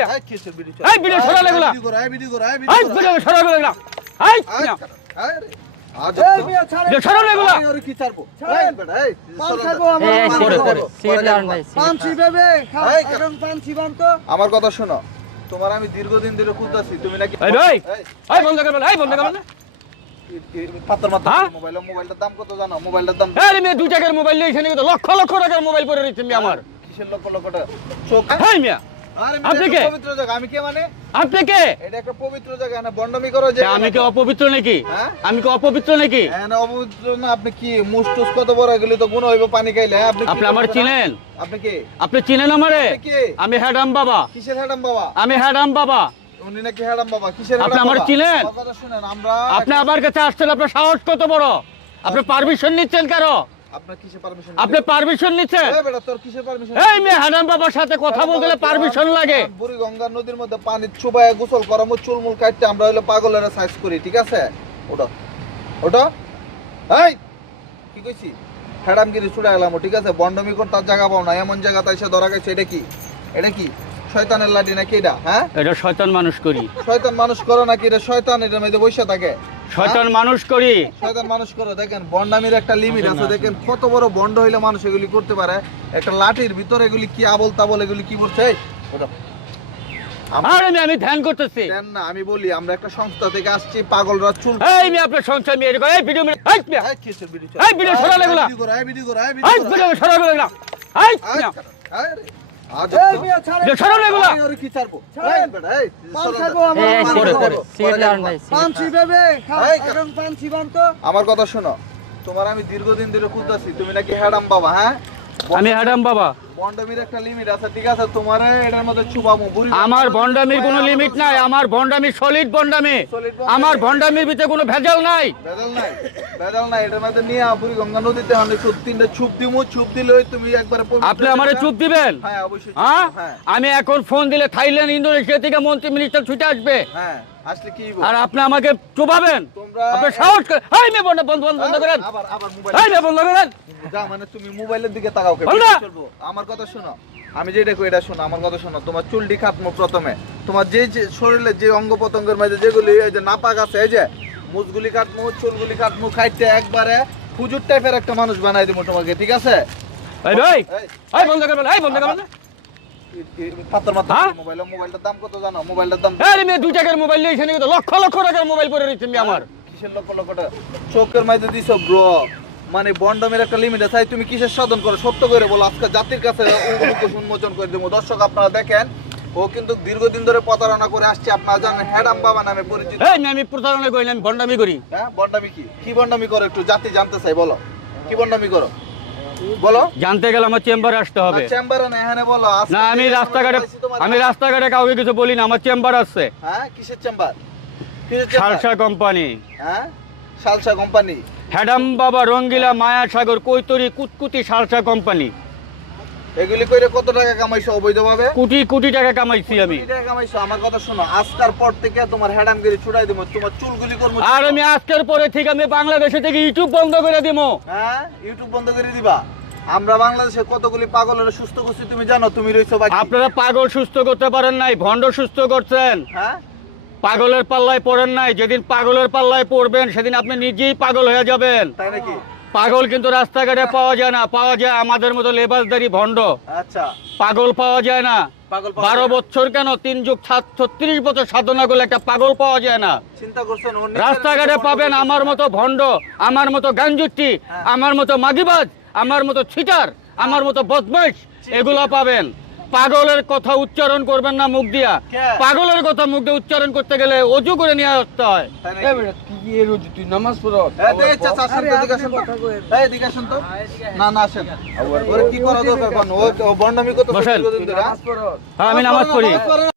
মিয়া এই কিসের ভিডিও এই ভিডিও করো, এই করো, এই এই সরো না। আমার এই, কথা শোনো তোমার আমি দীর্ঘদিন ধরে খুঁজতেছি তুমি নাকি এই ভাই এই, এই বন্ধ এই বন্ধ হ্যাঁ? মোবাইল মোবাইলটার দাম কত জানো? মোবাইলটার দাম দুই টাকার মোবাইল লক্ষ লক্ষ টাকার মোবাইল পরে রয়েছে মিয়া আমার। কিসের লক্ষ লক্ষ টাকা? চোখ হ্যাঁ আপনি আপনি কে? পবিত্র জায়গা আমি কে মানে? আপনি কে? এটা একটা পবিত্র জায়গা না বন্ডমি করো যে আমি কি অপবিত্র নাকি? হ্যাঁ? আমি কি অপবিত্র নাকি? হ্যাঁ না অপবিত্র না আপনি কি মুস্টুস কত বড় এগুলি তো গুণ হইব পানি খাইলে হ্যাঁ? আপনি আপনি আমার চিনেন? আপনি কে? আপনি চিনেন আমারে? আমি হ্যাডাম বাবা। কিসের হ্যাডাম বাবা? আমি হ্যাডাম বাবা। উনি নাকি হ্যাডাম বাবা কিসের আপনি আমার চিনেন? কথা শুনেন আমরা আপনি আমার কাছে আসছেন আপনার সাহস কত বড়? আপনি পারমিশন নিচ্ছেন কেন? আপনি পারমিশন নিচ্ছেন? এই বেটা তোর কিসের পারমিশন এই মেয়ে হ্যাডাম বাবার সাথে কথা বলতে পারমিশন লাগে। নদীর মধ্যে পানি চুবায় গোসল করা মো চুলমুল কাটতে আমরা হলো পাগলের সাইজ করি ঠিক আছে? ওটা ওটা এই কি কইছি? হ্যাডামগিরি ছুড়ে গেলাম ঠিক আছে? বন্ডমি কোন তার জায়গা পাও না এমন জায়গা তাই সে ধরা গেছে এটা কি? এটা কি? শয়তানের লাডি নাকি এটা হ্যাঁ? এটা শয়তান মানুষ করি। শয়তান মানুষ করো নাকি? এটা শয়তান এটার মধ্যে বসে থাকে। শয়তান মানুষ করি। শয়তান মানুষ করো দেখেন বন্ডামির একটা লিমিট আছে দেখেন কত বড় বন্ড হইলে মানুষ এগুলি করতে পারে। একটা লাঠির ভিতরে এগুলি কি আবল তাবল এগুলি কি ওটা। আমরা- আমি আমি ধ্যান করতেছি। দেন না আমি বলি আমরা একটা সংস্থা থেকে আসছি পাগলরা চুল এই আপনার এরকম এই ভিডিও এই ভিডিও এই ভিডিও। এই ভিডিও এই ভিডিও এই ছাড়েন। ভিডিও আমার কথা শোনো তোমার আমি দীর্ঘদিন ধরে খুঁজতেছি তুমি নাকি হ্যাডাম বাবা হ্যাঁ? আমি হ্যাডাম বাবা। আমার কোনো লিমিট নাই আমার সলিড আমার ভিতরে কোনো ভেজাল নাই। বেদাল নাই বেদাল নাই এটার মধ্যে নিয়ে বুড়ি গঙ্গা নদীতে আমি তিনটা ছুপ দিমু ছুপ দিলে তুমি একবারে আপনি আমারে চুপ দিবেন? হ্যাঁ অবশ্যই হ্যাঁ? হ্যাঁ। আমি এখন ফোন দিলে থাইল্যান্ড ইন্দোনেশিয়া থেকে মন্ত্রী মিনিস্টার ছুটে আসবে। হ্যাঁ? আর আপনি আমাকে চুপাবেন আপনি সাহস করে বন্ধ বন্ধ বন্ধ বন্ধ করেন। বন্ধ করেন। যা মানে তুমি মোবাইলের দিকে তাকাও আমার কথা শোনো। আমি যেটা কই এটা শোনো আমার কথা শোনো। তোমার চুলটি কাটমো প্রথমে। তোমার যে শরীরে যে অঙ্গ প্রত্যঙ্গের মধ্যে যেগুলি এই যে নাপাক আছে এই যে মুজগুলি কাটমু চুলগুলি কাটমু খাইতে একবারে হুজুর টাইপের একটা মানুষ বানাই দিমু তোমাকে ঠিক আছে? এই ভাই এই, বন্ধ করবেন এই বন্ধ করবেন হ্যাঁ? মোবাইল মোবাইলটার দাম কত জানো? মোবাইলটার দাম এই টাকার মোবাইল লক্ষ লক্ষ টাকার মোবাইল পরে মেয়ে আমার। কিসের লক্ষ লক্ষ টাকা? চোখের মধ্যে দিছো ব্রো মানে বন্ডমের একটা লিমিট আছে তুমি কিসের সাধন করো? সত্য করে বলো আজকে জাতির কাছে উন্মোচন করে দেবো। দর্শক আপনারা দেখেন ও কিন্তু দীর্ঘদিন ধরে প্রতারণা করে আসছে। আপনারা জানেন হ্যাডাম বাবা নামে পরিচিত। আমি প্রতারণা করি আমি ভন্ডামি করি। হ্যাঁ বন্ডামি কি? কি বন্ডামি করো একটু? জাতি জানতে চাই বলো। কি বন্ডামি করো? বলো। জানতে গেলে আমার চেম্বারে আসতে হবে। চেম্বারে না এখানে বলো। না আমি রাস্তাঘাটে আমি রাস্তাঘাটে কাউকে কিছু বলি না আমার চেম্বার আছে। হ্যাঁ কিসের চেম্বার? কিসের চেম্বার? Salsa company. হ্যাঁ সালসা কোম্পানি। হ্যাডাম বাবা রঙ্গিলা মায়া সাগর কৈতরি কুতকুতি সালসা কোম্পানি। এগুলি কইরে কত টাকা কামাইছো অবৈধভাবে? কোটি কোটি টাকা কামাইছি আমি। টাকা কামাইছো? আমার কথা শোনো আজকার পর থেকে তোমার হ্যাডামগিরি ছুড়াই দেবো তোমার চুলগুলি করব আর আমি আজকের পরে ঠিক আমি বাংলাদেশে থেকে ইউটিউব বন্ধ করে দিব হ্যাঁ? ইউটিউব বন্ধ করে দিবা? আমরা বাংলাদেশে কতগুলি পাগলের সুস্থ করছি তুমি জানো তুমি রইছো বাকি। আপনারা পাগল সুস্থ করতে পারেন নাই ভণ্ড সুস্থ করছেন। হ্যাঁ? পাগলের পাল্লায় পড়েন নাই যেদিন পাগলের পাল্লায় পড়বেন সেদিন আপনি নিজেই পাগল হয়ে যাবেন। তাই নাকি? পাগল কিন্তু রাস্তাঘাটে পাওয়া যায় না পাওয়া যায় আমাদের মতো লেবাসদারি ভণ্ড। আচ্ছা। পাগল পাওয়া যায় না। বারো বছর কেন তিন যুগ ছত্রিশ বছর সাধনা করলে একটা পাগল পাওয়া যায় না? রাস্তাঘাটে পাবেন আমার মতো ভণ্ড আমার মতো গাঞ্জুটি হ্যাঁ। আমার মতো মাগিবাজ আমার মতো ছিটার আমার মতো বদমাইশ এগুলো পাবেন। পাগলের কথা উচ্চারণ করবেন না মুখ দিয়া। পাগলের কথা মুখ দিয়ে উচ্চারণ করতে গেলে অজু করে নিয়ে আসতে হয়। তাই নামাজ। না, না, আসেন। কি করা দরকার আমি নামাজ পড়ি।